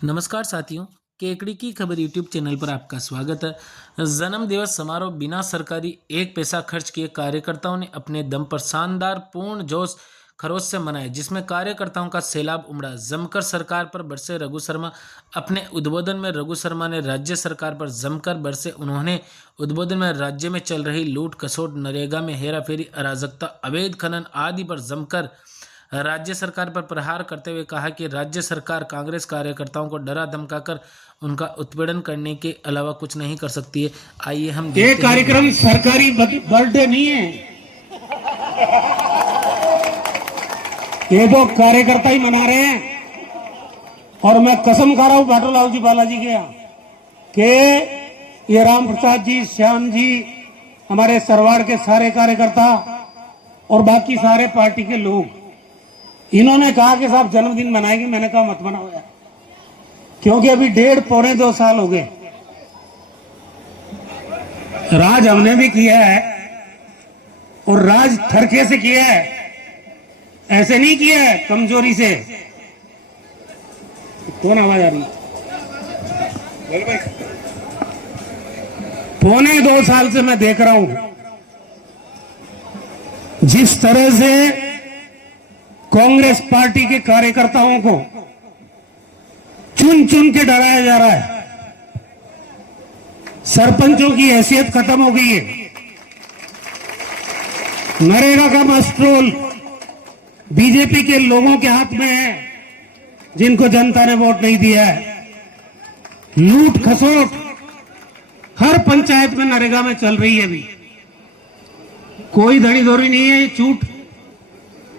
नमस्कार साथियों, केकड़ी की खबर यूट्यूब चैनल पर आपका स्वागत है। जन्म दिवस समारोह बिना सरकारी एक पैसा खर्च किए कार्यकर्ताओं ने अपने दम पर शानदार पूर्ण जोश खरोश से मनाया, जिसमें कार्यकर्ताओं का सैलाब उमड़ा। जमकर सरकार पर बरसे रघु शर्मा। अपने उद्बोधन में रघु शर्मा ने राज्य सरकार पर जमकर बरसे। उन्होंने उद्बोधन में राज्य में चल रही लूट खसोट, नरेगा में हेराफेरी, अराजकता, अवैध खनन आदि पर जमकर राज्य सरकार पर प्रहार करते हुए कहा कि राज्य सरकार कांग्रेस कार्यकर्ताओं को डरा धमकाकर उनका उत्पीड़न करने के अलावा कुछ नहीं कर सकती है। आइए हम ये कार्यक्रम सरकारी बर्थडे नहीं है, ये तो कार्यकर्ता ही मना रहे हैं। और मैं कसम खा रहा हूं बाटोलाल जी बालाजी के यहाँ कि ये राम प्रसाद जी, श्याम जी, हमारे सरवाड़ के सारे कार्यकर्ता और बाकी सारे पार्टी के लोग, इन्होंने कहा कि साहब जन्मदिन मनाएंगे। मैंने कहा मत मनाओ यार, क्योंकि अभी 1.5-2 साल हो गए। राज हमने भी किया है और राज ठरके से किया है, ऐसे नहीं किया है कमजोरी से। कौन आवाज आ रही है? 1.25-2 साल से मैं देख रहा हूं जिस तरह से कांग्रेस पार्टी के कार्यकर्ताओं को चुन चुन के डराया जा रहा है। सरपंचों की हैसियत खत्म हो गई है। नरेगा का मस्ट्रोल बीजेपी के लोगों के हाथ में है, जिनको जनता ने वोट नहीं दिया है। लूट खसोट हर पंचायत में नरेगा में चल रही है। अभी कोई धड़ी धोरी नहीं है, ये झूठ।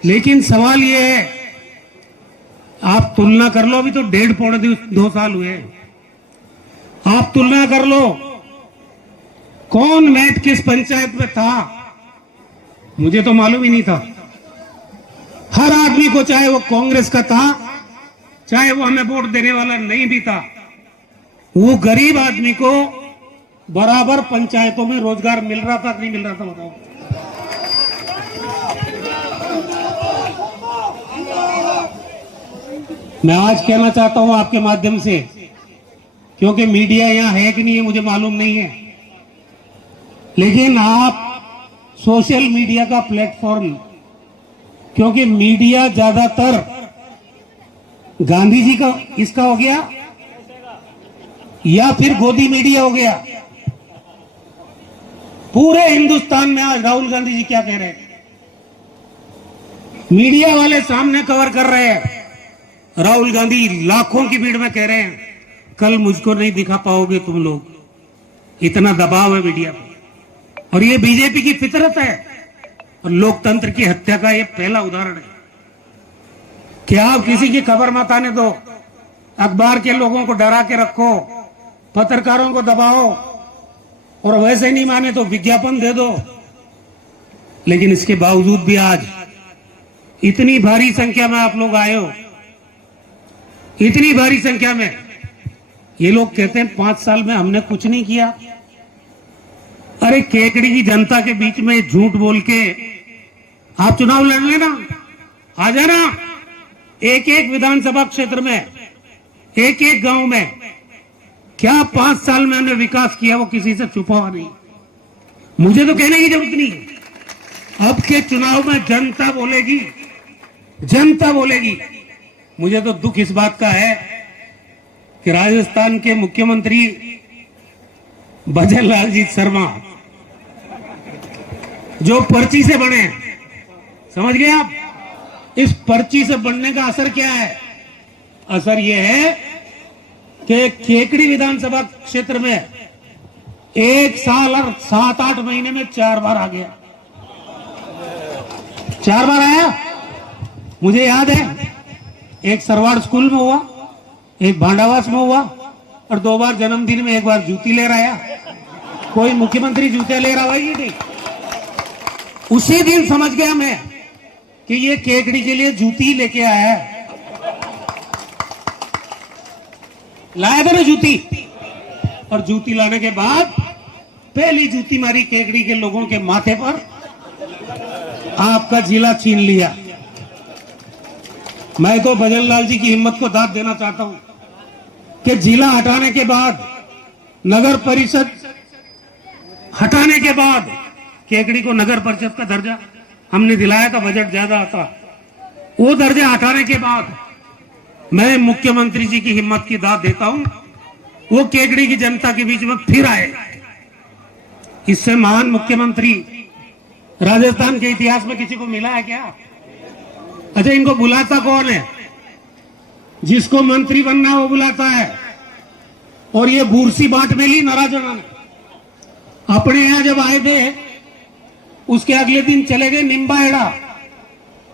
लेकिन सवाल ये है, आप तुलना कर लो, अभी तो 1.5-2 साल हुए, आप तुलना कर लो कौन मैट किस पंचायत में था, मुझे तो मालूम ही नहीं था। हर आदमी को, चाहे वो कांग्रेस का था, चाहे वो हमें वोट देने वाला नहीं भी था, वो गरीब आदमी को बराबर पंचायतों में रोजगार मिल रहा था कि नहीं मिल रहा था, बताओ। मैं आज कहना चाहता हूं आपके माध्यम से, क्योंकि मीडिया यहां है कि नहीं है मुझे मालूम नहीं है, लेकिन आप सोशल मीडिया का प्लेटफॉर्म, क्योंकि मीडिया ज्यादातर गांधी जी का इसका हो गया या फिर गोदी मीडिया हो गया। पूरे हिंदुस्तान में आज राहुल गांधी जी क्या कह रहे हैं, मीडिया वाले सामने कवर कर रहे हैं। राहुल गांधी लाखों की भीड़ में कह रहे हैं कल मुझको नहीं दिखा पाओगे तुम लोग, इतना दबाव है मीडिया पर। और ये बीजेपी की फितरत है और लोकतंत्र की हत्या का ये पहला उदाहरण है कि आप किसी की खबर मत आने दो, अखबार के लोगों को डरा के रखो, पत्रकारों को दबाओ, और वैसे नहीं माने तो विज्ञापन दे दो। लेकिन इसके बावजूद भी आज इतनी भारी संख्या में आप लोग आए हो, इतनी भारी संख्या में। ये लोग कहते हैं 5 साल में हमने कुछ नहीं किया। अरे केकड़ी की जनता के बीच में झूठ बोल के आप चुनाव लड़ लेना, आ जाना। एक एक विधानसभा क्षेत्र में, एक एक गांव में क्या 5 साल में हमने विकास किया, वो किसी से छुपा हुआ नहीं। मुझे तो कहने की जरूरत नहीं। अब के चुनाव में जनता बोलेगी, जनता बोलेगी। मुझे तो दुख इस बात का है कि राजस्थान के मुख्यमंत्री भजनलाल जी शर्मा जो पर्ची से बने, समझ गए आप, इस पर्ची से बनने का असर क्या है? असर यह है कि केकड़ी विधानसभा क्षेत्र में 1 साल और 7-8 महीने में 4 बार आ गया। 4 बार आया, मुझे याद है। एक सरवाड़ स्कूल में हुआ, एक भांडावास में हुआ, और 2 बार जन्मदिन में, 1 बार जूती ले आया। कोई मुख्यमंत्री जूते ले रहा है नहीं। उसी दिन समझ गया मैं कि ये केकड़ी के लिए जूती लेके आया है। लाया था ना जूती, और जूती लाने के बाद पहली जूती मारी केकड़ी के लोगों के माथे पर, आपका जिला छीन लिया। मैं तो भजनलाल जी की हिम्मत को दाद देना चाहता हूं कि जिला हटाने के बाद, नगर परिषद हटाने के बाद केकड़ी को नगर परिषद का दर्जा हमने दिलाया था, बजट ज्यादा आता। वो दर्जा हटाने के बाद मैं मुख्यमंत्री जी की हिम्मत की दाद देता हूं, वो केकड़ी की जनता के बीच में फिर आए। इससे महान मुख्यमंत्री राजस्थान के इतिहास में किसी को मिला है क्या? अच्छा, इनको बुलाता कौन है? जिसको मंत्री बनना है वो बुलाता है। और ये बूरसी बांट मेली नाराजों ने अपने यहां जब आए थे, उसके अगले दिन चले गए निम्बाहेड़ा,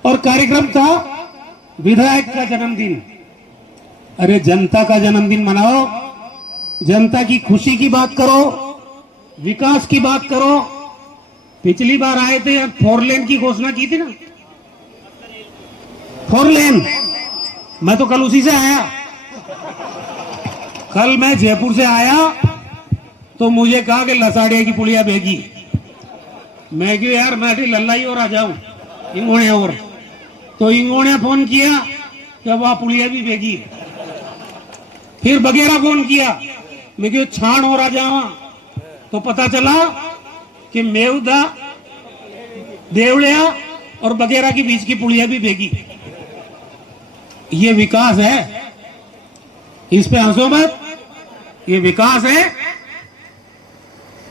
और कार्यक्रम था विधायक का जन्मदिन। अरे जनता का जन्मदिन मनाओ, जनता की खुशी की बात करो, विकास की बात करो। पिछली बार आए थे, 4 लेन की घोषणा की थी ना, 4 लेन। मैं तो कल उसी से आया। कल मैं जयपुर से आया तो मुझे कहा कि लसाड़िया की पुलिया भेगी। मैं क्यों यार, मैं लल्लाई और आ जाऊं इंगोने, और तो इंगोने फोन किया कि वह पुलिया भी भेगी। फिर बगेरा फोन किया, मैं क्यों छाण और आ जावा। तो पता चला कि मेवदा, देवड़िया और बगेरा के बीच की पुलिया भी भेगी। ये विकास है, इस पे हंसो मत, ये विकास है।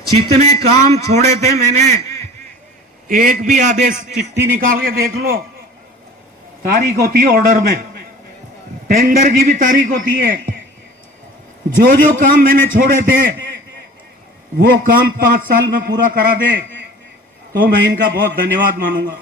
जितने काम छोड़े थे मैंने, एक भी आदेश, चिट्ठी निकाल के देख लो, तारीख होती है ऑर्डर में, टेंडर की भी तारीख होती है। जो जो काम मैंने छोड़े थे वो काम 5 साल में पूरा करा दे तो मैं इनका बहुत धन्यवाद मानूंगा।